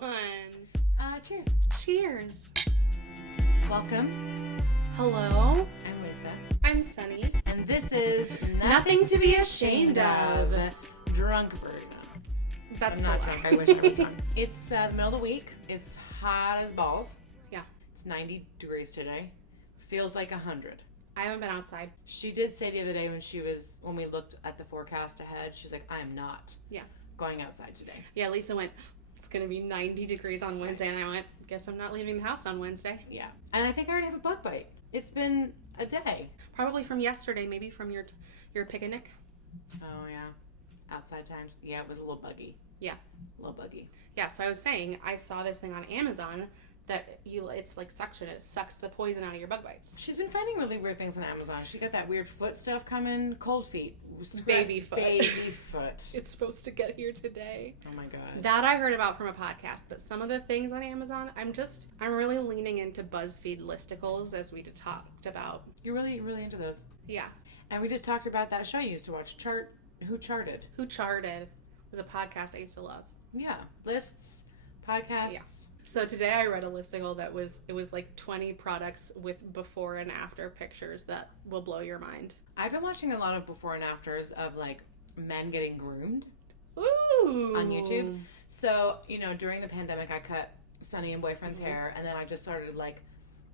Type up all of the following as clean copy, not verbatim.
ones. Cheers. Cheers. Welcome. Hello. I'm Lisa. I'm Sunny. And this is Nothing to be ashamed of. Drunk version. That's I'm not the drunk. lie. I wish I was drunk. It's the middle of the week. It's hot as balls. Yeah. It's 90 degrees today. Feels like 100. I haven't been outside. She did say the other day when we looked at the forecast ahead, she's like, I am not going outside today. Yeah, Lisa went, it's going to be 90 degrees on Wednesday. And I went, guess I'm not leaving the house on Wednesday. Yeah. And I think I already have a bug bite. It's been a day. Probably from yesterday, maybe from your picnic. Oh, yeah. Outside times. Yeah, it was a little buggy. Yeah. A little buggy. Yeah, so I was saying, I saw this thing on Amazon that it's like suction. It sucks the poison out of your bug bites. She's been finding really weird things on Amazon. She got that weird foot stuff coming. Cold feet. Baby foot. Baby foot. It's supposed to get here today. Oh my God. That I heard about from a podcast, but some of the things on Amazon, I'm really leaning into BuzzFeed listicles, as we talked about. You're really into those. Yeah. And we just talked about that show you used to watch, Who Charted? Who Charted was a podcast I used to love. Yeah. Lists, podcasts. Yeah. So today I read a listicle that was like 20 products with before and after pictures that will blow your mind. I've been watching a lot of before and afters of like men getting groomed. Ooh. On YouTube. So, during the pandemic I cut Sunny and boyfriend's hair, and then I just started like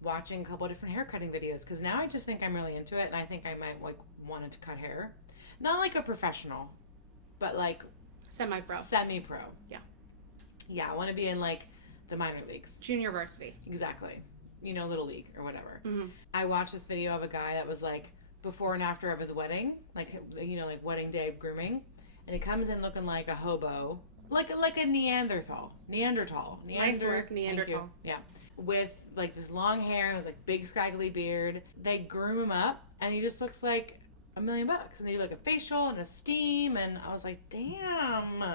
watching a couple of different hair cutting videos, because now I just think I'm really into it, and I think I might like wanted to cut hair. Not like a professional, but like Semi-pro. Yeah. Yeah, I want to be in like the minor leagues. Junior varsity. Exactly. Little league or whatever. Mm-hmm. I watched this video of a guy that was like before and after of his wedding, like wedding day grooming, and he comes in looking like a hobo, like a Neanderthal. Nice work, Neanderthal. Yeah, with like this long hair and his like big scraggly beard. They groom him up, and he just looks like $1 million. And they do like a facial and a steam, and I was like, damn.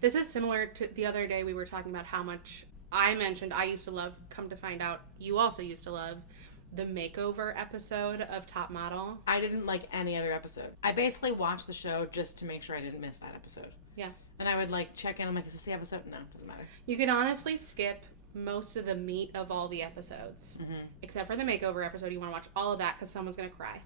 This is similar to the other day we were talking about how much I mentioned I used to love, come to find out you also used to love, the makeover episode of Top Model. I didn't like any other episode. I basically watched the show just to make sure I didn't miss that episode. Yeah. And I would like check in, I'm like, is this the episode? No, doesn't matter. You could honestly skip most of the meat of all the episodes. Mm-hmm. Except for the makeover episode. You want to watch all of that because someone's going to cry.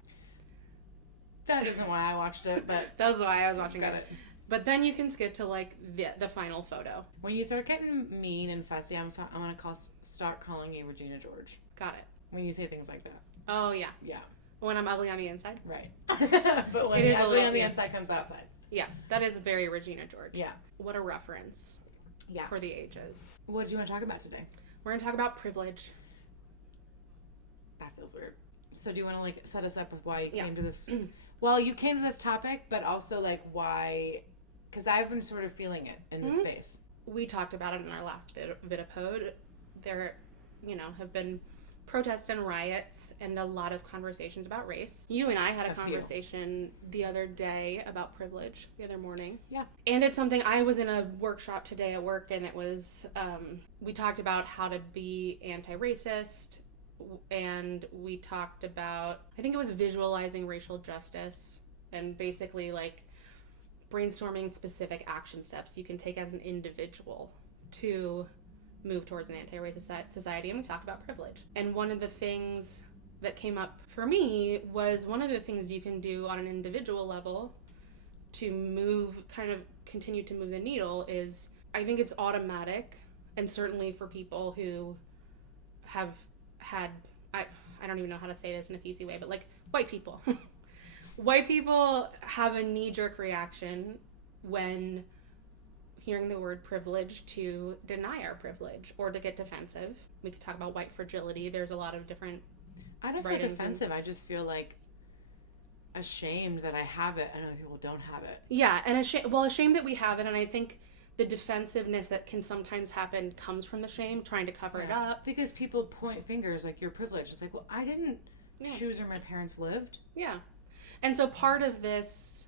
That isn't why I watched it, but... That was why I was watching it. It. But then you can skip to, like, the final photo. When you start getting mean and fussy, I'm going to start calling you Regina George. Got it. When you say things like that. Oh, yeah. Yeah. When I'm ugly on the inside? Right. But when the ugly on the inside comes outside. Yeah, that is very Regina George. Yeah. What a reference. Yeah. For the ages. What do you want to talk about today? We're going to talk about privilege. That feels weird. So do you want to, like, set us up with why you came to this... Well, you came to this topic, but also, like, why... Because I've been sort of feeling it in this space. We talked about it in our last Vidapode. There, have been protests and riots and a lot of conversations about race. You and I had a conversation the other day about privilege, the other morning. Yeah. And it's something, I was in a workshop today at work, and it was, we talked about how to be anti-racist, and we talked about, I think it was visualizing racial justice, and basically, like, brainstorming specific action steps you can take as an individual to move towards an anti-racist society. And we talked about privilege. And one of the things that came up for me was one of the things you can do on an individual level to continue to move the needle is, I think it's automatic, and certainly for people who have had, I don't even know how to say this in a PC way, but like white people. White people have a knee-jerk reaction when hearing the word privilege to deny our privilege or to get defensive. We could talk about white fragility. There's a lot of different... I don't feel defensive. I just feel like ashamed that I have it and other people don't have it. Yeah, and ashamed that we have it, and I think the defensiveness that can sometimes happen comes from the shame, trying to cover it up. Because people point fingers like, you're privileged. It's like, well, I didn't choose where my parents lived. Yeah. And so part of this,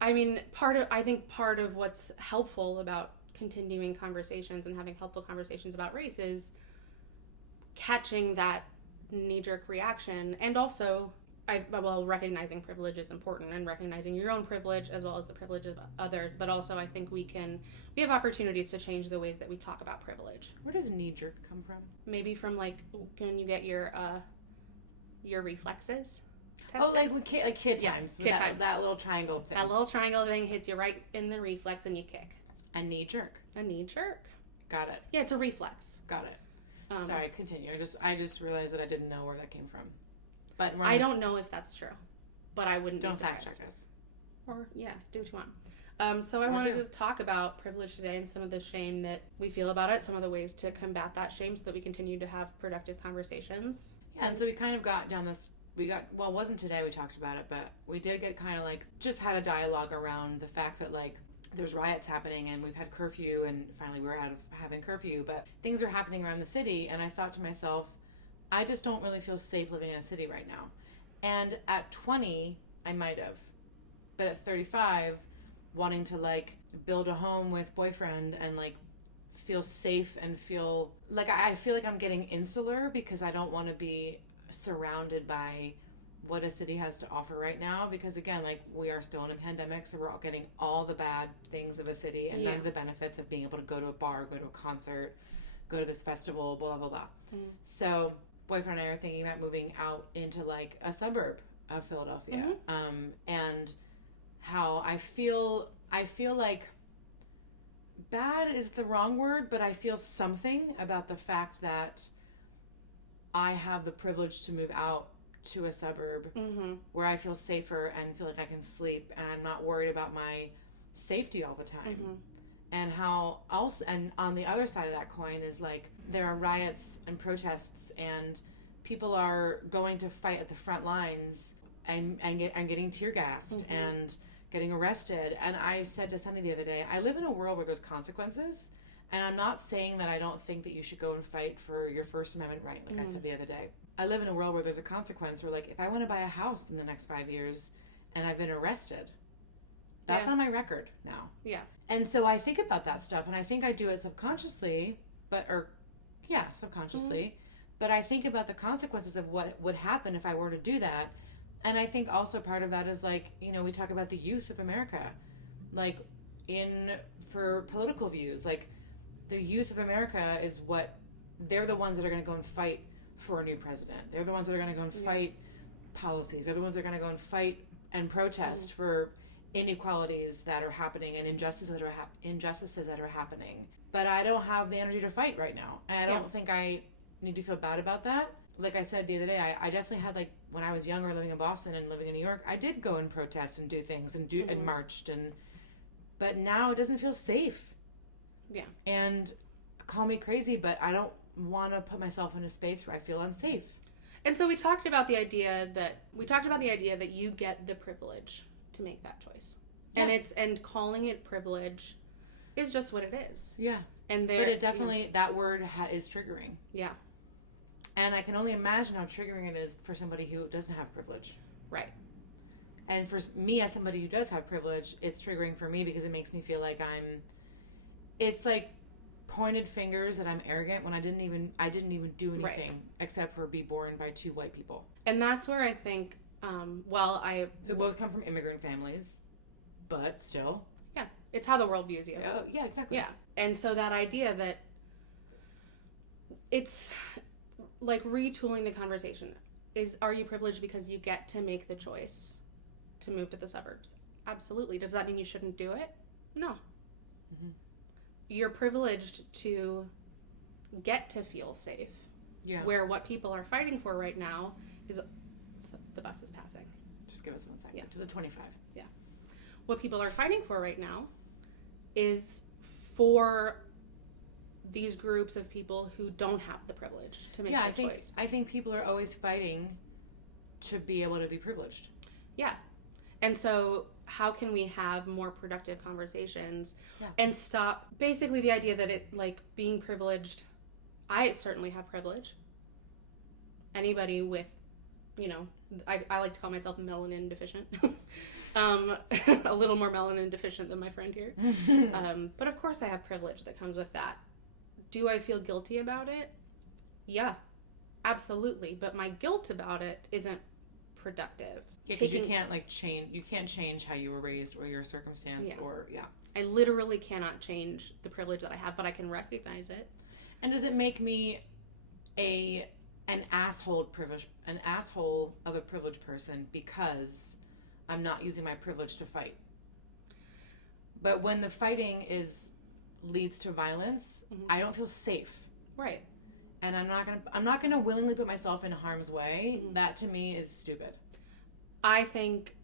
I think part of what's helpful about continuing conversations and having helpful conversations about race is catching that knee-jerk reaction and also recognizing privilege is important, and recognizing your own privilege as well as the privilege of others. But also, I think we have opportunities to change the ways that we talk about privilege. Where does knee jerk come from? Maybe from like when you get your reflexes tested. Oh, like kid times. Kid times. That little triangle thing. That little triangle thing hits you right in the reflex, and you kick. A knee jerk. A knee jerk. Got it. Yeah, it's a reflex. Got it. Sorry, continue. I just realized that I didn't know where that came from. But I don't know if that's true, but I wouldn't don't be surprised. fact check us. Or yeah, do what you want. So I wanted to talk about privilege today and some of the shame that we feel about it, some of the ways to combat that shame so that we continue to have productive conversations. Yeah, and so we kind of got down this. It wasn't today we talked about it, but we did get kind of like just had a dialogue around the fact that like there's riots happening and we've had curfew and finally we're out of having curfew, but things are happening around the city, and I thought to myself, I just don't really feel safe living in a city right now. And at 20, I might have. But at 35, wanting to like build a home with boyfriend and like feel safe and feel like I feel like I'm getting insular because I don't want to be surrounded by what a city has to offer right now, because again, like we are still in a pandemic, so we're all getting all the bad things of a city and none of the benefits of being able to go to a bar, go to a concert, go to this festival, blah blah blah. So boyfriend and I are thinking about moving out into like a suburb of Philadelphia. And how I feel like bad is the wrong word, but I feel something about the fact that I have the privilege to move out to a suburb where I feel safer and feel like I can sleep and I'm not worried about my safety all the time. And how also, and on the other side of that coin is like there are riots and protests and people are going to fight at the front lines and getting tear gassed and getting arrested. And I said to Sunny the other day, I live in a world where there's consequences, and I'm not saying that I don't think that you should go and fight for your First Amendment right, like I said the other day. I live in a world where there's a consequence where, like, if I want to buy a house in the next 5 years and I've been arrested, that's on my record now. Yeah. And so I think about that stuff, and I think I do it subconsciously, subconsciously. But I think about the consequences of what would happen if I were to do that. And I think also part of that is, like, you know, we talk about the youth of America, like, for political views, like, the youth of America is they're the ones that are going to go and fight for a new president. They're the ones that are going to go and fight policies. They're the ones that are going to go and fight and protest for inequalities that are happening and injustices that are happening. But I don't have the energy to fight right now. And I don't think I need to feel bad about that. Like I said the other day, I definitely had, like, when I was younger living in Boston and living in New York, I did go and protest and do things and and marched, but now it doesn't feel safe. Yeah. And call me crazy, but I don't want to put myself in a space where I feel unsafe. And so we talked about the idea that you get the privilege to make that choice. Yeah. And calling it privilege is just what it is. Yeah. But it definitely, that word is triggering. Yeah. And I can only imagine how triggering it is for somebody who doesn't have privilege. Right. And for me, as somebody who does have privilege, it's triggering for me because it makes me feel like it's like pointed fingers that I'm arrogant when I didn't even do anything except for be born by two white people. And that's where I think, who both come from immigrant families, but still. Yeah. It's how the world views you. Yeah, exactly. Yeah. And so that idea that it's like retooling the conversation are you privileged because you get to make the choice to move to the suburbs? Absolutely. Does that mean you shouldn't do it? No. You're privileged to get to feel safe. Yeah. Where what people are fighting for right now is... So the bus is passing. Just give us 1 second. Yeah. To the 25. Yeah. What people are fighting for right now is for these groups of people who don't have the privilege to make that choice. I think people are always fighting to be able to be privileged. Yeah. And so how can we have more productive conversations and stop basically the idea that it, like, being privileged, I certainly have privilege. Anybody with, you know, I like to call myself melanin deficient. A little more melanin deficient than my friend here. But of course I have privilege that comes with that. Do I feel guilty about it? Yeah, absolutely. But my guilt about it isn't productive. Yeah, because you can't like change. You can't change how you were raised or your circumstance or I literally cannot change the privilege that I have, but I can recognize it. And does it make me an asshole of a privileged person because I'm not using my privilege to fight? But when the fighting leads to violence, I don't feel safe. Right. And I'm not gonna willingly put myself in harm's way. That to me is stupid. I think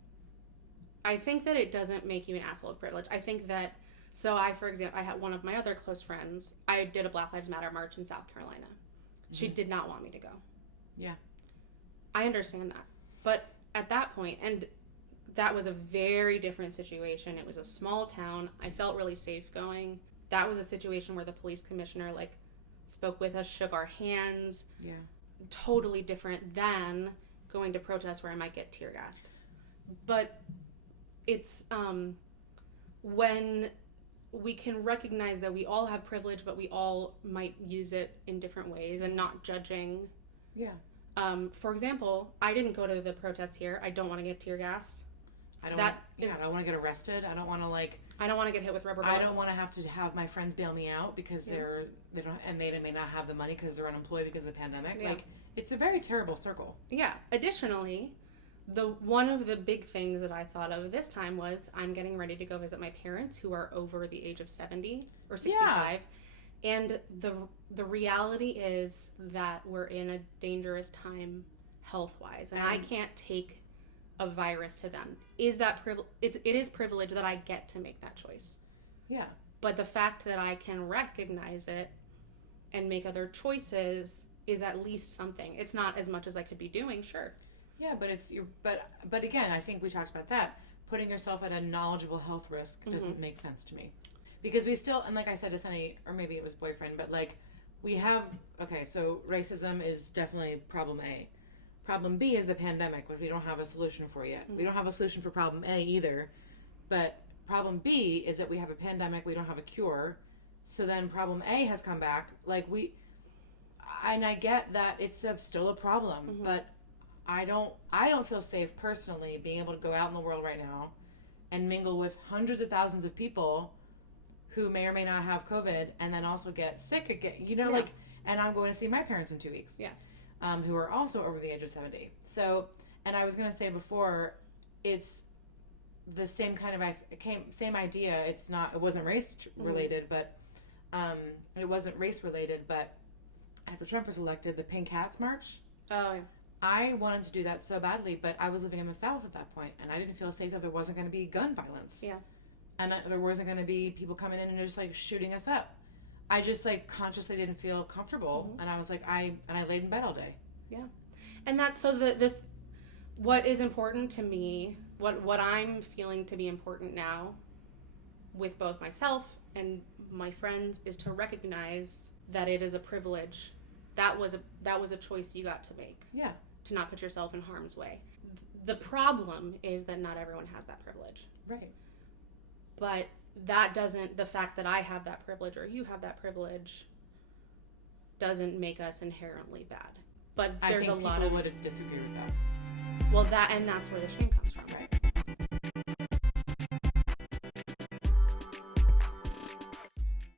that it doesn't make you an asshole of privilege. I think that, for example, I had one of my other close friends, I did a Black Lives Matter march in South Carolina. She did not want me to go. Yeah. I understand that. But at that point, and that was a very different situation. It was a small town. I felt really safe going. That was a situation where the police commissioner, like, spoke with us, shook our hands. Yeah. Totally different than going to protests where I might get tear gassed. But it's when we can recognize that we all have privilege, but we all might use it in different ways and not judging. Yeah. For example, I didn't go to the protests here. I don't want to get tear gassed. I don't want to get arrested. I don't want to get hit with rubber bullets. I don't want to have my friends bail me out because they may not have the money because they're unemployed because of the pandemic. Yeah. Like, it's a very terrible circle. Yeah. Additionally, one of the big things that I thought of this time was I'm getting ready to go visit my parents who are over the age of 70 or 65. Yeah. And the reality is that we're in a dangerous time health-wise, and I can't take a virus to them. Is that it is privilege that I get to make that choice. Yeah. But the fact that I can recognize it and make other choices is at least something. It's not as much as I could be doing, sure. Yeah, but again, I think we talked about that. Putting yourself at a knowledgeable health risk doesn't make sense to me. Because we still, and like I said to Sunny, or maybe it was boyfriend, but like so racism is definitely problem A. Problem B is the pandemic, which we don't have a solution for yet. We don't have a solution for problem A either. But problem B is that we have a pandemic, we don't have a cure. So then problem A has come back. And I get that it's still a problem, but I don't feel safe personally being able to go out in the world right now and mingle with hundreds of thousands of people who may or may not have COVID and then also get sick again. And I'm going to see my parents in 2 weeks. Yeah. Who are also over the age of 70. So, and I was going to say before, it's the same kind of same idea. It wasn't race related, but it wasn't race related. But after Trump was elected, the Pink Hats March. Oh. Yeah. I wanted to do that so badly, but I was living in the South at that point, and I didn't feel safe that there wasn't going to be gun violence. Yeah. And there wasn't going to be people coming in and just shooting us up. I just consciously didn't feel comfortable, and I was I laid in bed all day. Yeah, and that's so what is important to me, what I'm feeling to be important now, with both myself and my friends, is to recognize that it is a privilege. That was a choice you got to make. Yeah, to not put yourself in harm's way. The problem is that not everyone has that privilege. Right. But the fact that I have that privilege or you have that privilege doesn't make us inherently bad. But there's a lot of... I think people would disagree with that. Well, that's where the shame comes